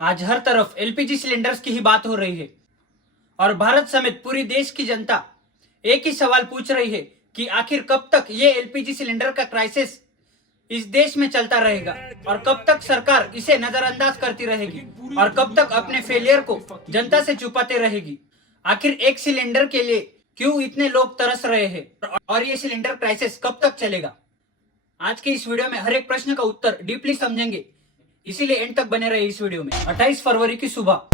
आज हर तरफ LPG cylinders की ही बात हो रही है और भारत समेत पूरी देश की जनता एक ही सवाल पूछ रही है कि आखिर कब तक ये एलपीजी सिलेंडर का क्राइसिस इस देश में चलता रहेगा और कब तक सरकार इसे नजरअंदाज करती रहेगी और कब तक अपने फेलियर को जनता से छुपाते रहेगी। आखिर एक सिलेंडर के लिए क्यों इतने लोग तरस रहे हैं और ये सिलेंडर क्राइसिस कब तक चलेगा। आज के इस वीडियो में हर एक प्रश्न का उत्तर डीपली समझेंगे, इसीलिए एंड तक बने रहे इस वीडियो में। 28 फरवरी की सुबह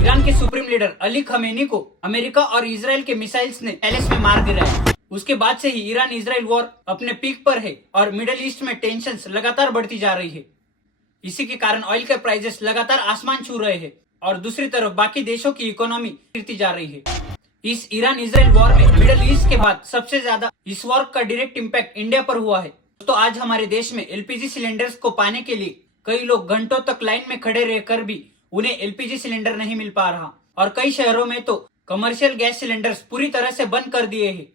ईरान के सुप्रीम लीडर अली खमेनी को अमेरिका और इजराइल के मिसाइल्स ने पैलेस में मार गिराया। उसके बाद से ही ईरान इजराइल वॉर अपने पीक पर है और मिडिल ईस्ट में टेंशंस लगातार बढ़ती जा रही है। इसी के कारण ऑयल के प्राइसेस लगातार आसमान छू रहे हैं और दूसरी तरफ बाकी देशों की इकोनॉमी गिरती जा रही है। इस ईरान इजराइल वॉर में मिडिल ईस्ट के बाद सबसे ज्यादा इस वॉर का डायरेक्ट इम्पैक्ट इंडिया पर हुआ है। तो आज हमारे देश में एलपीजी सिलेंडर्स को पाने के लिए कई लोग घंटों तक लाइन में खड़े रहकर भी उन्हें एलपीजी सिलेंडर नहीं मिल पा रहा और कई शहरों में तो कमर्शियल गैस सिलेंडर्स पूरी तरह से बंद कर दिए हैं।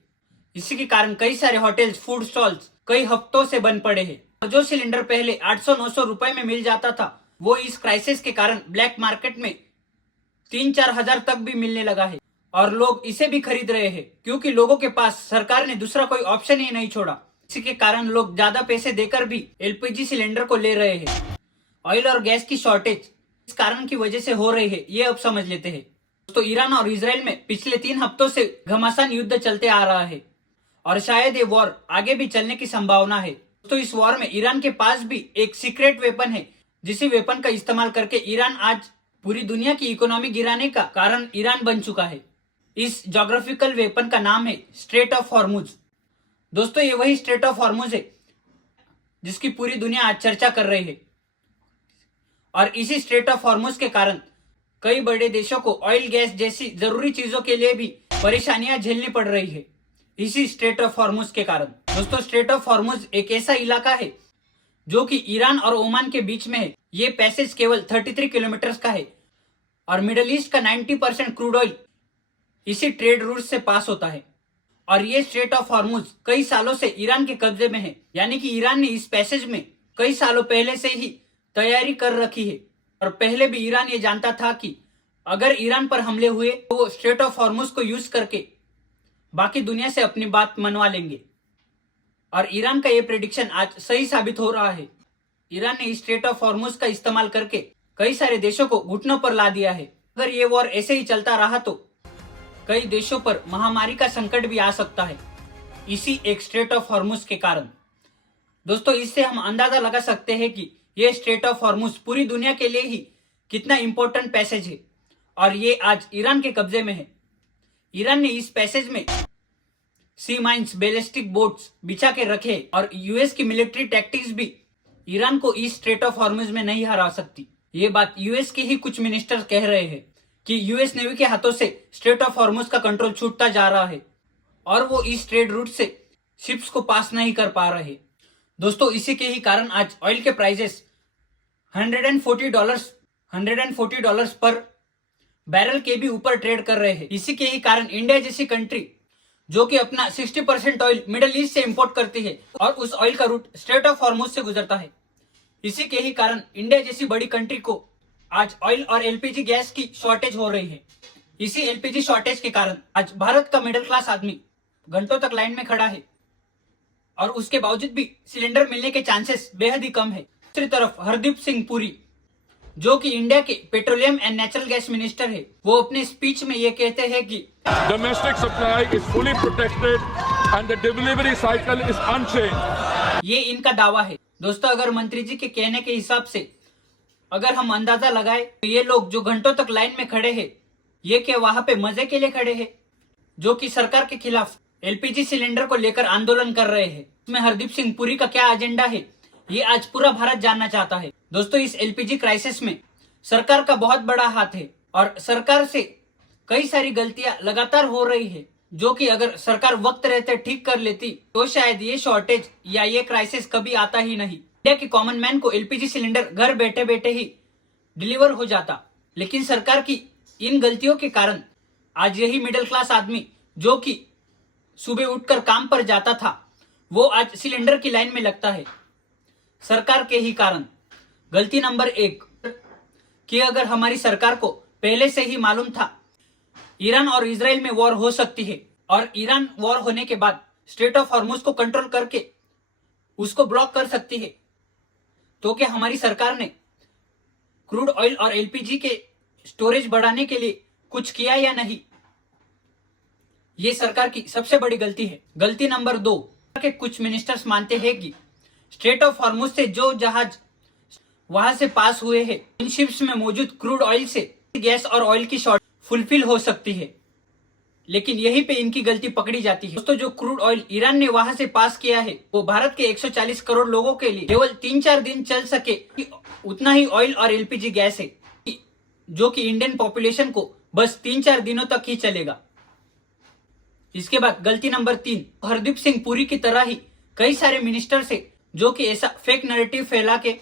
इसी के कारण कई सारे होटल्स, फूड स्टॉल्स कई हफ्तों से बंद पड़े हैं और जो सिलेंडर पहले 800-900 रुपए में मिल जाता था वो इस क्राइसिस के कारण ब्लैक मार्केट में 3-4 हजार तक भी मिलने लगा है और लोग इसे भी खरीद रहे हैं क्योंकि लोगों के पास सरकार ने दूसरा कोई ऑप्शन ही नहीं छोड़ा। इसी के कारण लोग ज्यादा पैसे देकर भी एलपीजी सिलेंडर को ले रहे हैं। ऑयल और गैस की शॉर्टेज इस कारण की वजह से हो रही है, ये अब समझ लेते हैं। तो ईरान और इजराइल में पिछले 3 हफ्तों से घमासान युद्ध चलते आ रहा है और शायद ये वॉर आगे भी चलने की संभावना है। तो इस वॉर में ईरान के पास भी एक सीक्रेट वेपन है जिसी वेपन का इस्तेमाल करके ईरान आज पूरी दुनिया की इकोनॉमी गिराने का कारण ईरान बन चुका है। इस ज्योग्राफिकल वेपन का नाम है स्ट्रेट ऑफ हॉर्मुज। दोस्तों ये वही स्ट्रेट ऑफ हॉर्मुज है जिसकी पूरी दुनिया आज चर्चा कर रही है और इसी स्ट्रेट ऑफ हॉर्मुज के कारण कई बड़े देशों को ऑयल गैस जैसी जरूरी चीजों के लिए भी परेशानियां झेलनी पड़ रही है इसी स्ट्रेट ऑफ हॉर्मुज के कारण। दोस्तों स्ट्रेट ऑफ हॉर्मुज एक ऐसा इलाका है जो कि ईरान और ओमान के बीच में है। ये पैसेज केवल 33 किलोमीटर का है और मिडिल ईस्ट का 90% क्रूड ऑयल इसी ट्रेड रूट से पास होता है और ये स्ट्रेट ऑफ हॉर्मुज कई सालों से ईरान के कब्जे में है, यानी कि ईरान ने इस पैसेज में कई सालों पहले से ही तैयारी कर रखी है और पहले भी ईरान ये जानता था कि अगर ईरान पर हमले हुए तो वो स्ट्रेट ऑफ हॉर्मुज को यूज करके बाकी दुनिया से अपनी बात मनवा लेंगे और ईरान का ये प्रेडिक्शन आज सही साबित हो रहा है। ईरान ने इस स्ट्रेट ऑफ हॉर्मुज का इस्तेमाल करके कई सारे देशों को घुटनों पर ला दिया है। अगर ये वॉर ऐसे ही चलता रहा तो कई देशों पर महामारी का संकट भी आ सकता है इसी एक स्ट्रेट ऑफ हॉर्मुज के कारण। दोस्तों इससे हम अंदाजा लगा सकते हैं कि ये स्ट्रेट ऑफ हॉर्मुज पूरी दुनिया के लिए ही कितना इंपॉर्टेंट पैसेज है और ये आज ईरान के कब्जे में है। ईरान ने इस पैसेज में सी माइंस, बैलिस्टिक बोट्स बिछा के रखे और यूएस की मिलिट्री टैक्टिक्स भी ईरान को इस स्ट्रेट ऑफ हॉर्मुज में नहीं हरा सकती। ये बात यूएस के ही कुछ मिनिस्टर कह रहे हैं कि यूएस नेवी के हाथों से स्ट्रेट ऑफ हॉर्मुज का कंट्रोल छूटता जा रहा है और वो इस ट्रेड रूट से शिप्स को पास नहीं कर पा रहे। दोस्तों इसी के ही कारण आज ऑयल के प्राइसेस $140 पर बैरल के भी ऊपर ट्रेड कर रहे हैं। इसी के ही कारण इंडिया जैसी कंट्री जो कि अपना 60% ऑयल मिडिल ईस्ट से इंपोर्ट करती है और उस ऑयल का रूट स्ट्रेट ऑफ हॉर्मुज से गुजरता है, इसी के ही कारण इंडिया जैसी बड़ी कंट्री को आज ऑयल और एलपीजी गैस की शॉर्टेज हो रही है। इसी एलपीजी शॉर्टेज के कारण आज भारत का मिडिल क्लास आदमी घंटों तक लाइन में खड़ा है और उसके बावजूद भी सिलेंडर मिलने के चांसेस बेहद ही कम है। दूसरी तरफ हरदीप सिंह पुरी जो कि इंडिया के petroleum and natural gas minister है, वो अपने स्पीच में ये कहते हैं कि domestic supply is fully protected and the delivery cycle is unchanged. ये इनका दावा है। दोस्तों अगर मंत्री जी के कहने के हिसाब से अगर हम अंदाजा लगाए तो ये लोग जो घंटों तक लाइन में खड़े हैं ये क्या वहां पे मजे के लिए खड़े हैं जो कि सरकार के खिलाफ एलपीजी सिलेंडर को लेकर आंदोलन कर रहे हैं। इसमें हरदीप सिंह पुरी का क्या एजेंडा है ये आज पूरा भारत जानना चाहता है। दोस्तों इस एलपीजी क्राइसिस में सरकार का बहुत बड़ा हाथ है और सरकार से कई सारी गलतियां लगातार हो रही है जो कि अगर सरकार वक्त रहते ठीक कर लेती तो शायद ये शॉर्टेज या ये क्राइसिस कभी आता ही नहीं। इंडिया के कॉमन मैन को एलपीजी सिलेंडर घर बैठे बैठे ही डिलीवर हो जाता, लेकिन सरकार की इन गलतियों के कारण आज यही मिडिल क्लास आदमी जो कि सुबह उठकर काम पर जाता था वो आज सिलेंडर की लाइन में लगता है सरकार के ही कारण। गलती नंबर 1, कि अगर हमारी सरकार को पहले से ही मालूम था ईरान और इजराइल में वॉर हो सकती है और ईरान वॉर होने के बाद स्ट्रेट ऑफ हॉर्मुज को कंट्रोल करके उसको ब्लॉक कर सकती है, तो क्या हमारी सरकार ने क्रूड ऑयल और एलपीजी के स्टोरेज बढ़ाने के लिए कुछ किया या नहीं? ये सरकार की सबसे बड़ी गलती है। गलती नंबर 2, के कुछ मिनिस्टर्स मानते हैं कि स्ट्रेट ऑफ हॉर्मुज से जो जहाज वहां से पास हुए हैं इन शिप्स में मौजूद क्रूड ऑयल से गैस और ऑयल की शॉर्ट फुलफिल हो सकती है, लेकिन यहीं पे इनकी गलती पकड़ी जाती है। दोस्तों, जो क्रूड ऑयल ईरान ने वहां से पास किया है वो भारत के 140 करोड़ लोगों के लिए केवल 3-4 दिन चल सके, उतना ही ऑयल और एलपीजी गैस है जो कि इंडियन पॉपुलेशन को बस 3-4 दिनों तक ही चलेगा। इसके बाद गलती नंबर 3, हरदीप सिंह पुरी की तरह ही कई सारे मिनिस्टर से जो कि ऐसा फेक नैरेटिव फैला के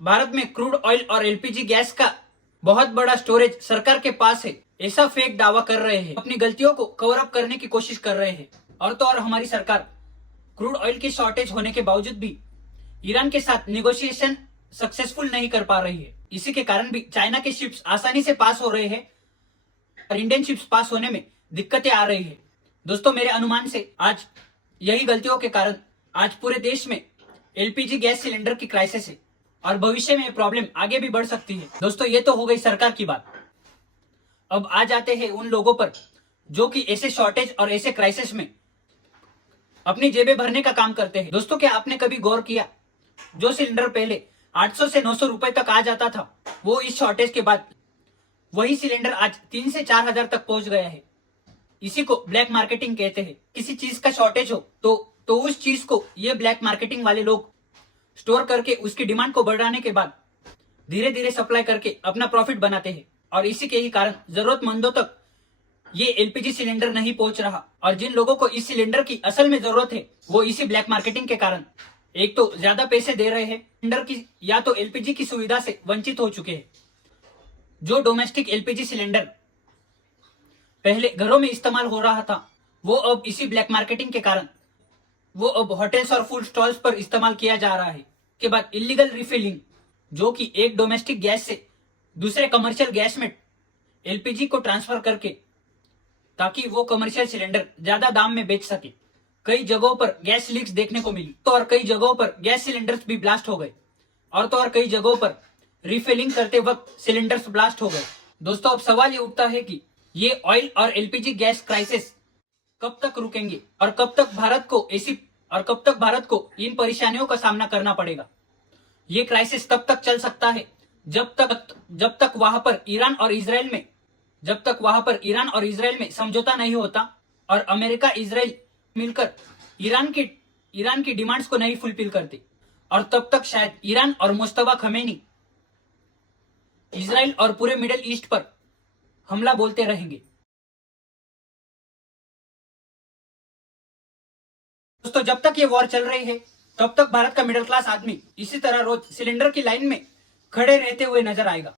भारत में क्रूड ऑयल और एलपीजी गैस का बहुत बड़ा स्टोरेज सरकार के पास है ऐसा फेक दावा कर रहे हैं, अपनी गलतियों को कवर अप करने की कोशिश कर रहे हैं। और तो और हमारी सरकार क्रूड ऑयल की शॉर्टेज होने के बावजूद भी ईरान के साथ नेगोशिएशन सक्सेसफुल नहीं कर पा रही है। इसी के कारण भी चाइना के शिप्स आसानी से पास हो रहे हैं और इंडियन शिप्स पास होने में दिक्कतें आ रही है। दोस्तों, मेरे अनुमान से आज यही गलतियों के कारण आज पूरे देश में एलपीजी गैस सिलेंडर की क्राइसिस है और भविष्य में प्रॉब्लम आगे भी बढ़ सकती है। दोस्तों, ये तो हो गई सरकार की बात। अब आ जाते हैं उन लोगों पर जो कि ऐसे शॉर्टेज और ऐसे क्राइसिस में अपनी जेबें भरने का काम करते हैं। दोस्तों, क्या आपने कभी गौर किया जो सिलेंडर पहले 800 से 900 रुपए तक आ जाता था वो इस शॉर्टेज के बाद वही सिलेंडर आज 3 से 4 हजार तक पहुंच गया है। इसी को ब्लैक मार्केटिंग कहते हैं। किसी चीज का शॉर्टेज हो तो उस चीज को ये ब्लैक मार्केटिंग वाले लोग स्टोर करके उसकी डिमांड को बढ़ाने के बाद धीरे धीरे सप्लाई करके अपना प्रॉफिट बनाते हैं और इसी के ही कारण जरूरतमंदों तक ये एलपीजी सिलेंडर नहीं पहुंच रहा। और जिन लोगों को इस सिलेंडर की असल में जरूरत है वो इसी ब्लैक मार्केटिंग के कारण एक तो ज्यादा पैसे दे रहे हैं सिलेंडर की या तो एलपीजी की सुविधा से वंचित हो चुके हैं। जो डोमेस्टिक एलपीजी सिलेंडर पहले घरों में इस्तेमाल हो रहा था वो अब इसी ब्लैक मार्केटिंग के कारण वो अब होटल्स और फूड स्टॉल्स पर इस्तेमाल किया जा रहा है। के बाद इलीगल रिफिलिंग जो कि एक डोमेस्टिक गैस से दूसरे कमर्शियल गैस में एलपीजी को ट्रांसफर करके ताकि वो कमर्शियल सिलेंडर ज्यादा दाम में बेच सके। कई जगहों पर गैस लीक्स देखने को मिली तो और कई जगहों पर गैस सिलेंडर्स भी ब्लास्ट हो गए और तो और कई जगहों पर रिफिलिंग करते वक्त सिलेंडर्स ब्लास्ट हो गए। दोस्तों, अब सवाल ये उठता है कि ये ऑयल और एलपीजी गैस क्राइसिस कब तक रुकेंगे और कब तक भारत को इन परेशानियों का सामना करना पड़ेगा। ये क्राइसिस तब तक चल सकता है जब तक वहां पर ईरान और इजराइल में समझौता नहीं होता और अमेरिका इजराइल मिलकर ईरान की डिमांड्स को नहीं फुलफिल करते, और तब तक शायद ईरान और मुस्तफा खमेनी इजराइल और पूरे मिडिल ईस्ट पर हमला बोलते रहेंगे। दोस्तों, जब तक ये वॉर चल रही है तब तक भारत का मिडिल क्लास आदमी इसी तरह रोज सिलेंडर की लाइन में खड़े रहते हुए नजर आएगा।